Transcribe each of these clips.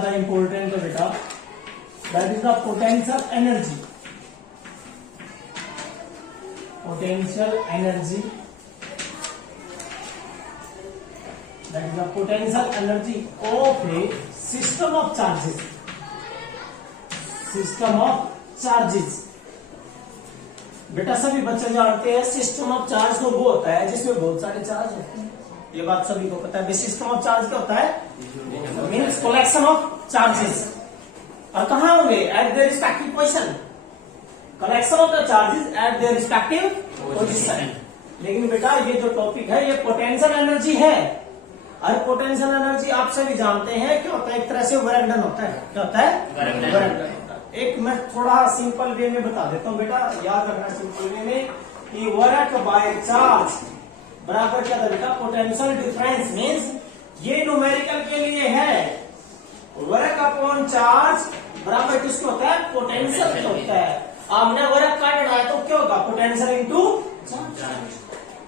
ज्यादा इंपॉर्टेंट है बेटा, that is the potential energy. Potential energy, that is the potential energy of a system of charges. System of charges बेटा सभी बच्चे जानते हैं, सिस्टम ऑफ चार्ज तो वो होता है जिसमें बहुत सारे चार्ज होते हैं, ये बात सभी को पता है। सिस्टम ऑफ चार्ज क्या होता है? Means collection of charges. और कहाँ होंगे? Eight there respective position. Collection of the charges eight there respective position. लेकिन बेटा ये जो टॉपिक है ये पोटेंशियल एनर्जी है, और पोटेंशियल एनर्जी आप सभी जानते हैं क्या होता है? एक तरह से वर्क डन होता है। क्या होता है? वर्क डन होता है। एक मैं थोड़ा सिंपल वे में बता देता हूँ बेटा, याद रखना सिंपल वे में कि वर्क बाय चार्ज बराबर क्या था बेटा? Potential difference. मीन्स ये न्यूमेरिकल के लिए है, वर्क अपॉन चार्ज बराबर किसको होता है? पोटेंशियल होता है। हमने वर्क काट रहा है तो क्या होगा? Potential into charge.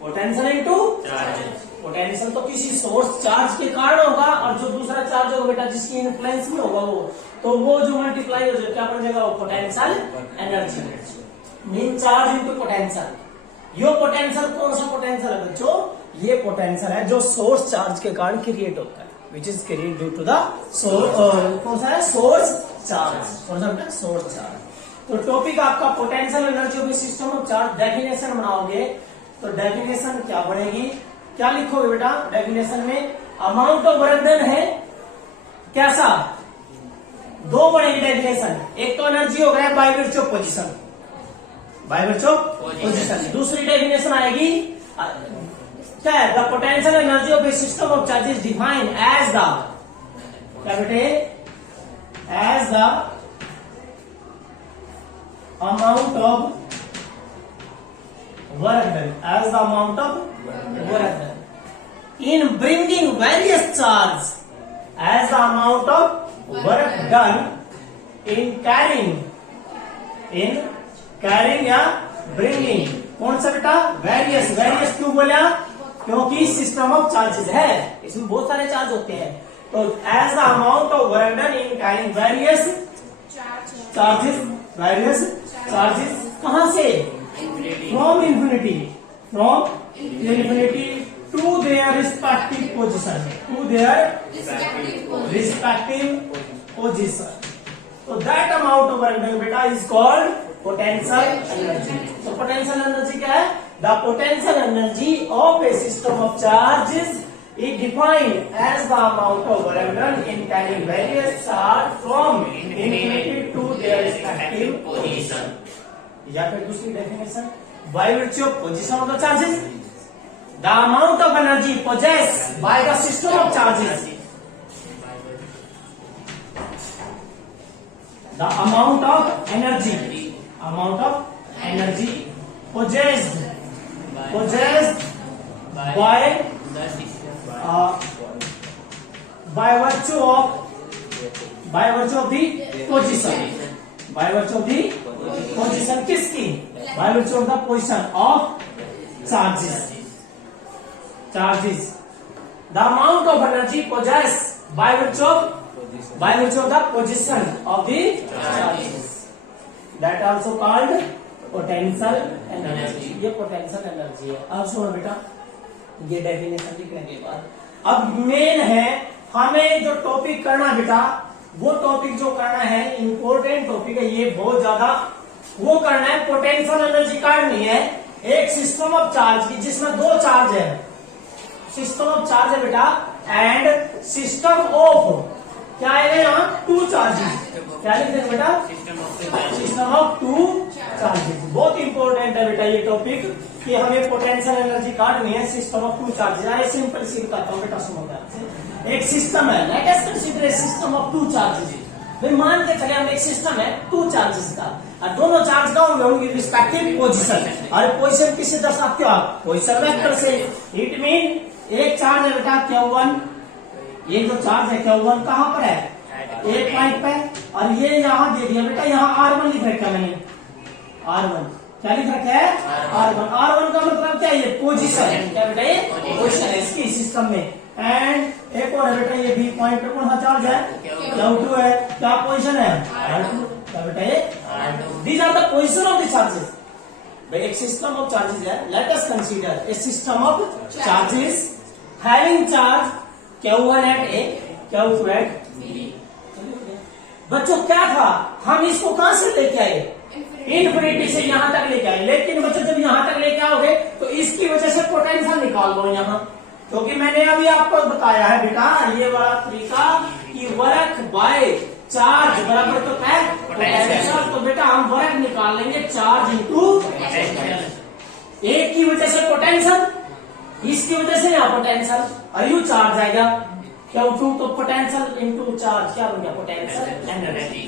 Potential into charge. Potential तो किसी सोर्स चार्ज के कारण होगा, और जो दूसरा चार्ज होगा बेटा जिसकी इन्फ्लुएंस में होगा वो जो मल्टीप्लाई हो जाए क्या बन जाएगा? वो potential energy. Mean charge into potential. यो पोटेंशियल कौन सा पोटेंशियल है बच्चों? ये पोटेंशियल है जो सोर्स चार्ज के कारण क्रिएट होता है, which is create due to the कौन सा है? Source charge. कौन सा बेटा? Source charge. तो टॉपिक आपका potential energy of system of charge. Definition बनाओगे तो डेफिनेशन क्या बनेगी? क्या लिखोगे बेटा डेफिनेशन में? अमाउंट ऑफ वर्क डन है कैसा? दो बनेगी डेफिनेशन। एक तो एनर्जी हो गया by virtue of position, by virtue of position. दूसरी डेफिनेशन आएगी क्या है? The potential energy of a system of charges defined as the क्या बेटे? As the amount of work done, as the amount of work done in bringing various charge, as the amount of work done in carrying या bringing। कौन सा बेटा? Various. Various क्यों बोला? क्योंकि system of charges है, इसमें बहुत सारे चार्ज होते हैं। तो as the amount of work done in carrying various charges. Various charges कहां से? From infinity, from infinity to their respective position, to their respective position. So that amount of work done beta is called potential energy. So potential energy क्या है? The potential energy of a system of charges is defined as the amount of work done in carrying various charge from infinity to their respective position. या फिर दूसरी definition, by virtue of position of the charges, the amount of energy possessed by the system of charges, the amount of energy possessed by virtue of the position, by virtue of the position किसकी? by virtue of the position of charges. The amount of energy possessed by virtue of the position of the charges, that also called potential energy. ये potential energy है। अब सुनो बेटा, ये definition लिखने के बाद अब मेन है हमें जो टॉपिक करना बेटा, वो टॉपिक जो करना है इंपॉर्टेंट टॉपिक है, ये बहुत ज्यादा वो करना है। पोटेंशियल एनर्जी काटनी है एक सिस्टम ऑफ चार्ज की जिसमें दो चार्ज है। सिस्टम ऑफ चार्ज है बेटा, एंड सिस्टम ऑफ क्या है यहाँ? Two charges. क्या लिखते हैं बेटा? System of two charges. बहुत इंपॉर्टेंट है बेटा ये टॉपिक कि हमें पोटेंशियल एनर्जी काटनी है सिस्टम ऑफ टू चार्जेस। आइए सिंपल सी बताता हूँ बेटा, सुनो ध्यान से। एक सिस्टम है, let us consider a system of two charges. भाई मान के चले हम एक सिस्टम है टू चार्जेस का, और दोनों चार्ज का होंगे उनकी रिस्पेक्टिव पोजीशन। और पोजीशन किससे दर्शाते हो आप? पोजीशन वेक्टर से। इट मीन एक चार्ज है बेटा Q1, ये जो चार्ज है Q1 कहाँ पर है? एक पॉइंट पे, और ये यहाँ दे दिया बेटा, यहाँ R1 लिख रखा मैंने। R1 क्या लिख रखा है? R1। R1 का मतलब क्या है? ये पोजीशन है। क्या बेटा? ये पोजीशन है इसकी सिस्टम में। एंड एक और है बेटा ये बी पॉइंट पे कौन सा चार्ज है? Q2 है। क्या पोजीशन है? R2। क्या बेटा ये? These are the position of the charges. भाई एक सिस्टम ऑफ चार्जेस है, let us consider a system of charges having charge Q1 at A, Q2 at B. बच्चों क्या था, हम इसको कहां से लेके आए? इन्फिनिटी से यहां तक लेके आए। लेकिन बच्चों जब यहां तक लेके आओगे तो इसकी वजह से पोटेंशियल निकाल दो यहां, क्योंकि मैंने अभी आपको बताया है बेटा ये वाला तरीका कि वर्क बाय चार्ज बराबर तो है पोटेंशियल। तो बेटा हम वर्क निकाल लेंगे चार्ज इंटू एक की वजह से पोटेंशियल, इसकी वजह से यहाँ पोटेंशियल, और यू चार्ज आएगा Q2 तो पोटेंशियल इंटू चार्ज क्या बन गया? Potential energy.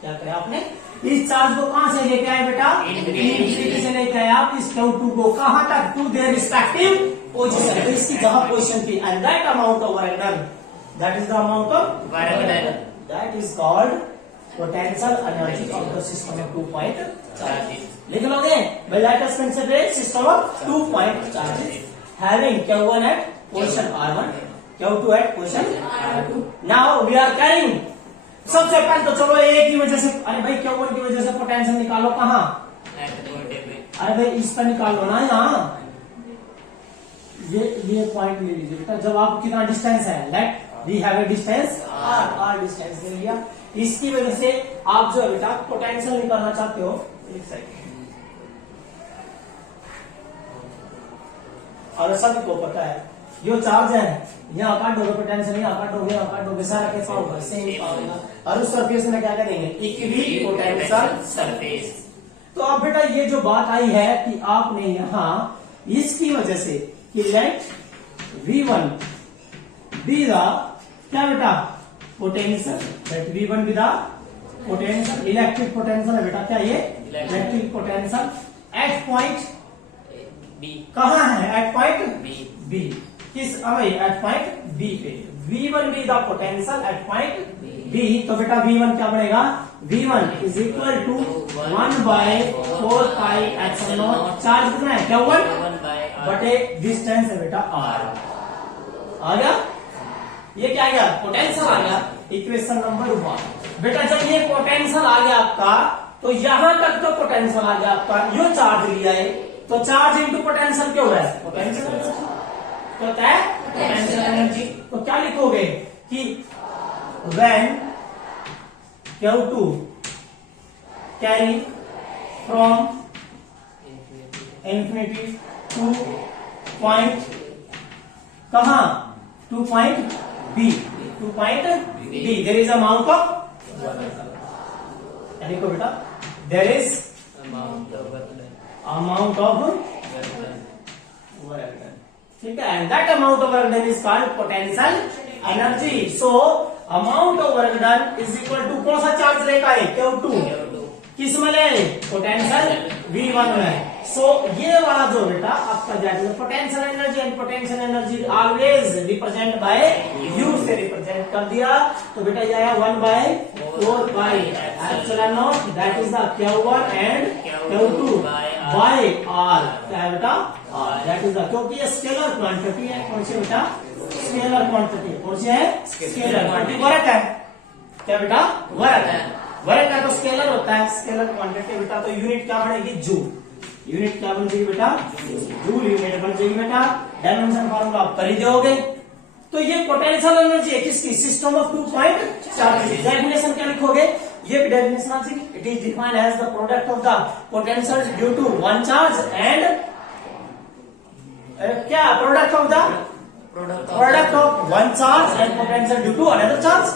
क्या करा आपने? इस चार्ज को कहां से लेके आए बेटा? इन्फिनिटी से लेके आए आप इस Q2 को कहां तक? To their respective position. तो इसकी जहां पोजीशन थी, and that amount of work done, that is the amount of work done, that is called potential energy of the system of 2 point charges. लिख लोगे? By let us consider system of 2 point charges having Q1 at position R1, Q2 at position R2। Now we are carrying, सबसे पहले तो चलो ए की वजह से, अरे भाई Q1 की वजह से पोटेंशियल निकालो कहां? अरे भाई इस पर निकालो ना यहाँ, ये पॉइंट ले लीजिए बेटा। जब आप कितना डिस्टेंस है, let we have a distance r distance ले लिया, इसकी वजह से आप जो है बेटा पोटेंशियल निकालना चाहते हो। एक सेकंड, और सभी को पता है जो चार्ज है यहाँ काट दोगे पोटेंशियल, यहाँ काटोगे, यहाँ काटोगे, सारा कैसा होगा? सेम होगा। और उस सरफेस में क्या करेंगे? Equi potential surface. तो अब बेटा ये जो बात आई है कि आपने यहाँ इसकी वजह से कि लेट V1 बी द क्या बेटा? Potential. Let V1 be the potential, electric potential है बेटा। क्या ये? Electric potential at point B. कहां है? At point B. किस? एट पॉइंट बी पे। V1 be the potential at point B. तो बेटा V1 क्या बनेगा? V1 is equal to 1/4 pi epsilon naught. Charge कितना है? Q1 बटे डिस्टेंस है बेटा R। आ गया? ये क्या आ गया? पोटेंशियल आ गया। Equation number 1। बेटा जब ये पोटेंशियल आ गया आपका, तो यहां तक तो पोटेंशियल आ गया आपका, यो चार्ज लिया है, तो चार्ज इंटू पोटेंशियल क्यों है? पोटेंशियल तो क्या है? Potential energy. तो क्या लिखोगे कि when Q2 carry from infinity to point कहां? 2 point B. 2 point B there is amount of, देखो बेटा there is amount of work done. ठीक है, and that amount of work done is called potential energy. So amount of work done is equal to कौन सा charge लेगा है? Q2। किस में ले? पोटेंशियल V1 में। सो ये वाला जो बेटा आपका जाएगा potential energy, and potential energy always represent by U से रिप्रेजेंट कर दिया। तो बेटा ये आया 1/4 pi epsilon naught, that is the Q1 and Q2 by R। क्या है बेटा? दैट इज द, क्योंकि ये स्केलर क्वांटिटी है। कौन सी बेटा? Scalar quantity. कौन सी है? Scalar quantity. वर्क है क्या बेटा? वर्क है। वर्क का तो स्केलर होता है, स्केलर क्वांटिटी बेटा। तो यूनिट क्या बनेगी? जूल। यूनिट क्या बन जाएगी बेटा? जूल यूनिट बन जाएगी बेटा। डायमेंशन फॉर्मूला आप कर ही दोगे। तो ये पोटेंशियल एनर्जी है किसकी? System of 2 point charges. Definition क्या लिखोगे? ये भी डेफिनेशन आ जाएगी। It is defined as the product of the potential due to one charge and क्या? Product of the product of one charge and potential due to another charge.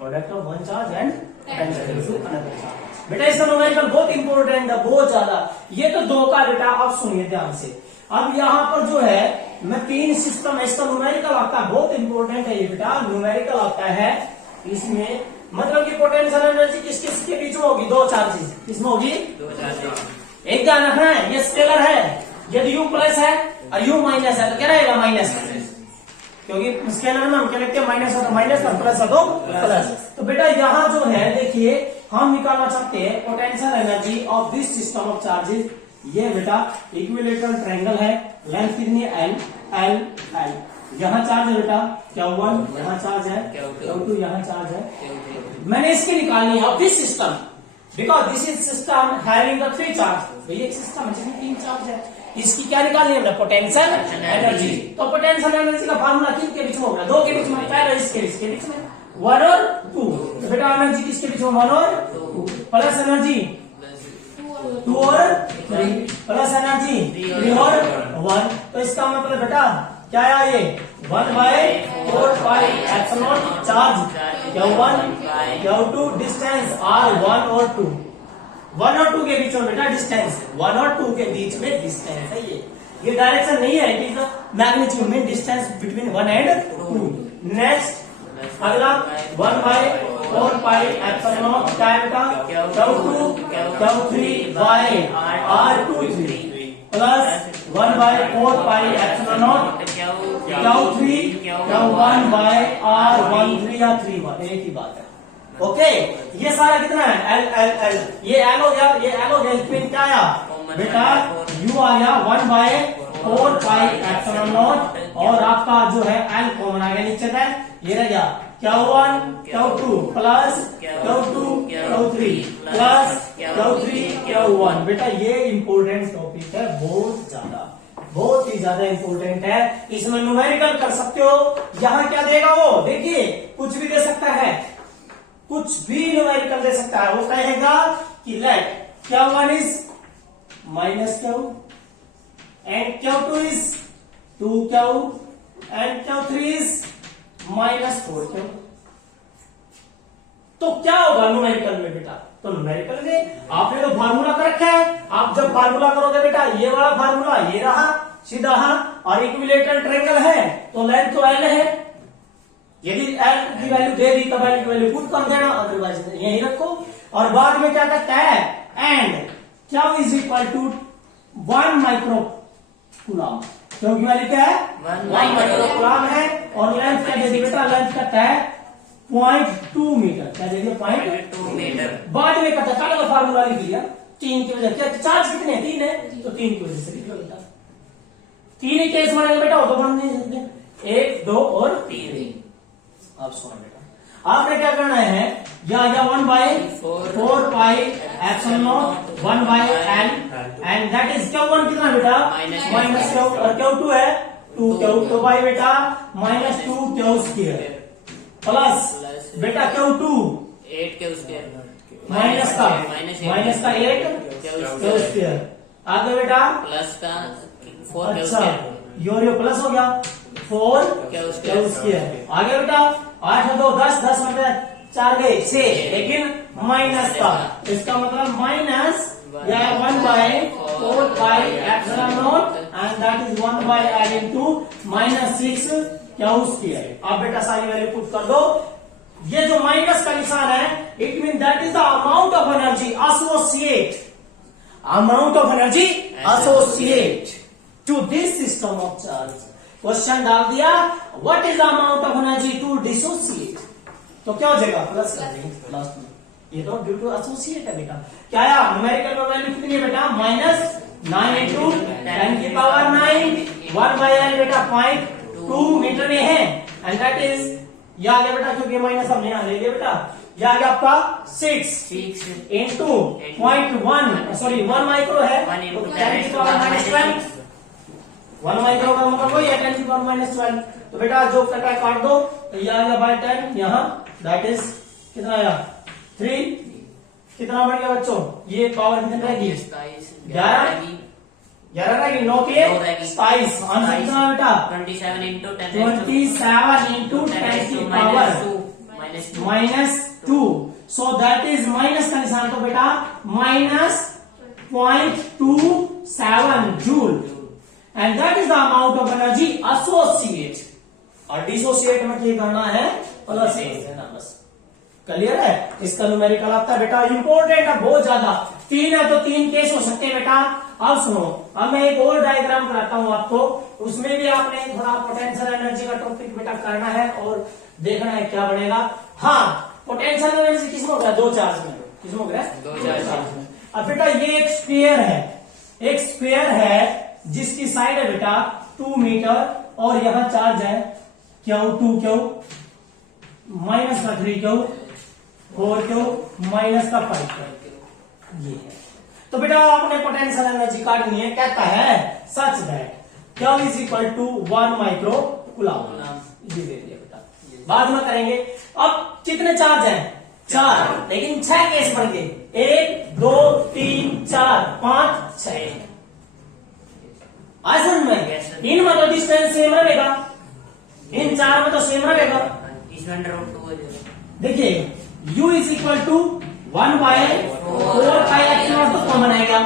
Product of one charge and potential due to another charge. बेटा इसका numerical बहुत important है, बहुत ज्यादा। ये तो दो का बेटा आप सुनिए ध्यान से। अब यहाँ पर जो है मैं 3 सिस्टम, इसका न्यूमेरिकल आता है, बहुत इंपॉर्टेंट है ये बेटा। न्यूमेरिकल आता है इसमें, मतलब कि पोटेंशियल एनर्जी किस किस के बीच में होगी? 2 चार्जेस। किसमें होगी? 2 चार्जेस। एक ध्यान रखना है, ये स्केलर है। यदि U प्लस है और U माइनस है तो क्या रहेगा? माइनस, क्योंकि स्केलर में हम क्या लिखते हैं? माइनस हो तो माइनस और प्लस हो तो प्लस। तो बेटा यहाँ जो है देखिए, हम निकालना चाहते हैं potential energy of this system of charges. ये बेटा इक्विलेटरल ट्रायंगल है, लेंथ कितनी है? L L L। यहाँ चार्ज है बेटा Q1, यहाँ चार्ज है Q2, यहाँ चार्ज है। मैंने इसकी निकालनी है of this system, because this is system having the 3 charge. ये एक सिस्टम है जिसमें 3 चार्ज है, इसकी क्या निकालनी है हमने, पोटेंशियल एनर्जी। तो पोटेंशियल एनर्जी का फार्मूला किसके बीच में होगा, 2 के बीच में, पहले इसके बीच में 1 और 2। तो बेटा एनर्जी किसके बीच में, 1 और 2, प्लस एनर्जी 2 और 3, प्लस एनर्जी 3 और 1। तो इसका मतलब बेटा क्या आया, ये 1/4 charge Q1 Q2 distance R1 और 2, 1 और 2 के बीच में बेटा डिस्टेंस, 1 और 2 के बीच में डिस्टेंस है। ये डायरेक्शन नहीं है, it is the magnitude mean distance between 1 and 2। Next अगला 1/4 क्या है बेटा, Q2 Q3 R23 plus 1/4 Q3 Q1 R13 या 31, एक ही बात है। ओके, ये सारा कितना है, L, ये L हो गया, ये L हो गया, इसमें क्या आया बेटा, U आ गया 1/4 और आपका जो है L कॉमन आ गया नीचे का, ये रह गया Q1 Q2 plus Q2 Q3 plus Q3 Q1। बेटा ये इंपोर्टेंट टॉपिक है, बहुत ही ज्यादा इंपोर्टेंट है, इसमें न्यूमेरिकल कर सकते हो। यहाँ क्या देगा वो, देखिए कुछ भी दे सकता है, कुछ भी न्यूमेरिकल दे सकता है। वो कहेगा कि let Q1 is -Q and Q2 is 2Q and Q3 is -4Q। तो क्या होगा न्यूमेरिकल में बेटा, तो न्यूमेरिकल में आपने तो फार्मूला कर रखा है, आप जब फार्मूला करोगे बेटा, ये वाला फार्मूला ये रहा सीधा, और इक्विलेटरल ट्रायंगल है तो लेंथ तो L है, यदि L की वैल्यू दे दी तब L की वैल्यू पुट कर देना, अदरवाइज यही रखो। और बाद में क्या करता है, and Q is equal to 1 microcoulomb, क्योंकि वैल्यू क्या है 1 माइक्रोकूलम है, और लेंथ क्या दे दी बेटा, लेंथ करता है 0.2 मीटर, क्या दे दिया 0.2 मीटर। बाद में करता है, पहले फार्मूला लिख लिया 3 की वजह, क्या चार्ज कितने 3 है, तो 3 की वजह से लिख लो बेटा, 3 ही केस बनेगा बेटा, वो तो बन नहीं सकते, 1 2 और 3। आप सुनो बेटा, आपने क्या करना है, या 1/4 1/L and that is Q1 कितना बेटा -Q, और Q2 है 2Q, तो भाई बेटा -2Q² प्लस बेटा Q2 8Q², माइनस का 8Q², आगे बेटा प्लस का 4Q²। अच्छा, यो प्लस हो गया 4Q²। आगे बेटा 8 2 10, 10 में 4 गए 6, लेकिन माइनस का, इसका मतलब माइनस या 1/4 and that is 1/L into -6Q²। अब बेटा सारी वैल्यू पुट कर दो, ये जो माइनस का निशान है, it mean that is the amount of energy associate to this system of charge. Question डाल दिया, what is the amount of energy to dissociate, तो क्या हो जाएगा प्लस कर देंगे लास्ट में, ये तो ड्यू टू एसोसिएट है बेटा। क्या आया न्यूमेरिकल में वैल्यू कितनी है बेटा, -9 into 10⁹ 1/L बेटा 0.2 मीटर में है, एंड दैट इज, यह आ गया बेटा, क्योंकि माइनस हमने यहां ले लिया बेटा, यह आ गया आपका 6 into 0.1 सॉरी 1 माइक्रो है, 10⁻12 1 माइक्रो का मतलब वही है 10⁻12। तो बेटा जो कटा काट दो, तो यह आ गया बाय 10, यहाँ दैट इज कितना आया 3, कितना बढ़ गया बच्चों, ये पावर कितनी रहेगी 11 रहेगी, 9 के 27, आंसर कितना बेटा 27 into 10 -2, so that is minus का निशान, तो बेटा -0.27 joule, and that is the amount of energy associate. और डिसोसिएट में क्या करना है, प्लस है ना, बस क्लियर है। इसका न्यूमेरिकल आता है बेटा, इंपॉर्टेंट है बहुत ज्यादा, 3 है तो 3 केस हो सकते हैं बेटा। अब सुनो, अब मैं एक और डायग्राम कराता हूं आपको, उसमें भी आपने थोड़ा पोटेंशियल एनर्जी का टॉपिक बेटा करना है और देखना है क्या बनेगा। हाँ, पोटेंशियल एनर्जी किसमें हो गया, 2 चार्ज में, किसमें हो गया 2 चार्ज में। अब बेटा ये एक स्फीयर है जिसकी साइड है बेटा 2 मीटर और यहाँ चार्ज है Q2Q माइनस का 3Q 4Q माइनस का 5Q ये है। तो बेटा आपने पोटेंशियल एनर्जी काटनी है, कहता है such that Q is equal to 1 micro coulomb. ये दे दिया बेटा, बाद में करेंगे। अब कितने चार्ज हैं? 4, लेकिन 6 केस बन गए, 1 2 3 4 5 6। आज समझ में, इनमें तो डिस्टेंस सेम रहेगा, इन 4 में तो सेम रहेगा। इसमें अंडर रूट 2 हो जाएगा। देखिए u is equal to 1 by 4 pi epsilon तो कॉमन आएगा,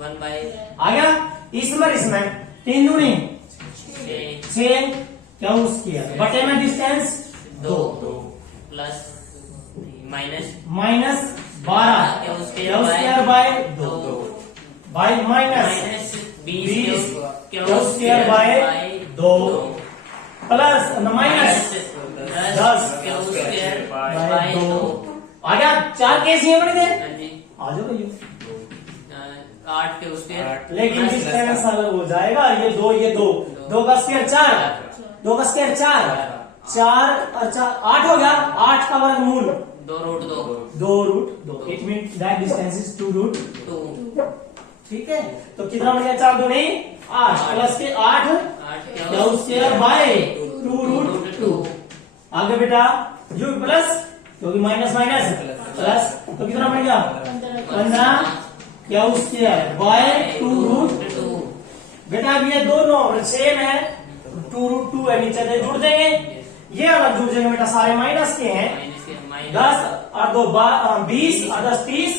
1 बाय आ गया। इसमें 3 दूनी 6 क्या स्क्वायर बटे में डिस्टेंस 2 प्लस माइनस 12 क्या square by 2 by minus minus 20 क्या स्क्वायर बाय 2 प्लस माइनस 10 क्या स्क्वायर बाय बाय 2 2। आ गया। 4 केस ये बन गए, हाँ जी, आ जाओ भैया। 8 के स्क्वायर लेकिन डिस्टेंस अलग हो जाएगा, ये 2 ये 2 2 का स्क्वायर 4 2 का स्क्वायर 4 और 4 8 हो गया। 8 का वर्गमूल 2 root 2 2 root 2। It mean that distance is 2 root 2। ठीक है। तो कितना बन गया? 4 2 नहीं 8 प्लस के 8 क्या स्क्वायर बाय 2 रूट 2। आगे बेटा u प्लस क्योंकि माइनस माइनस प्लस, तो कितना बन गया? 15 क्या स्क्वायर बाय 2 रूट 2। बेटा अब ये दोनों सेम है, 2 रूट 2 है, नीचे से जुड़ देंगे, ये अलग जुड़ जाएंगे बेटा, सारे माइनस के हैं। 10 और 2 20 और 10 30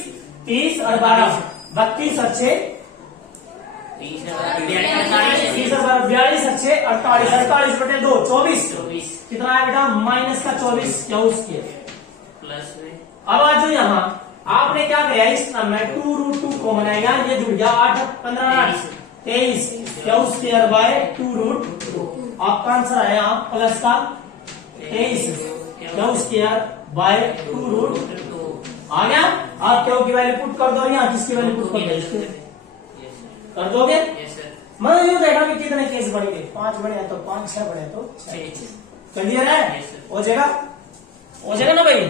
30 और 12 32 और 6 30 और 42 और 6 48 48 बटे 2 24 कितना है बेटा? माइनस का 24 क्या स्क्वायर प्लस में। अब आ जाओ यहाँ, आपने क्या किया इस में 2 रूट 2 कॉमन आएगा, ये जुड़ गया 8 15 8 23 क्या स्क्वायर बाय 2 रूट 2। आपका आंसर आया प्लस का 23 क्या स्क्वायर बाय 2 रूट 2 आ गया। आप क्यों की वैल्यू पुट कर दो, यहाँ किसकी वैल्यू पुट कर दो, कर दोगे। मैं यूं देखा कि कितने केस बनेंगे, 5 बने तो 5 6 बने तो 6। क्लियर है? हो जाएगा ना भाई?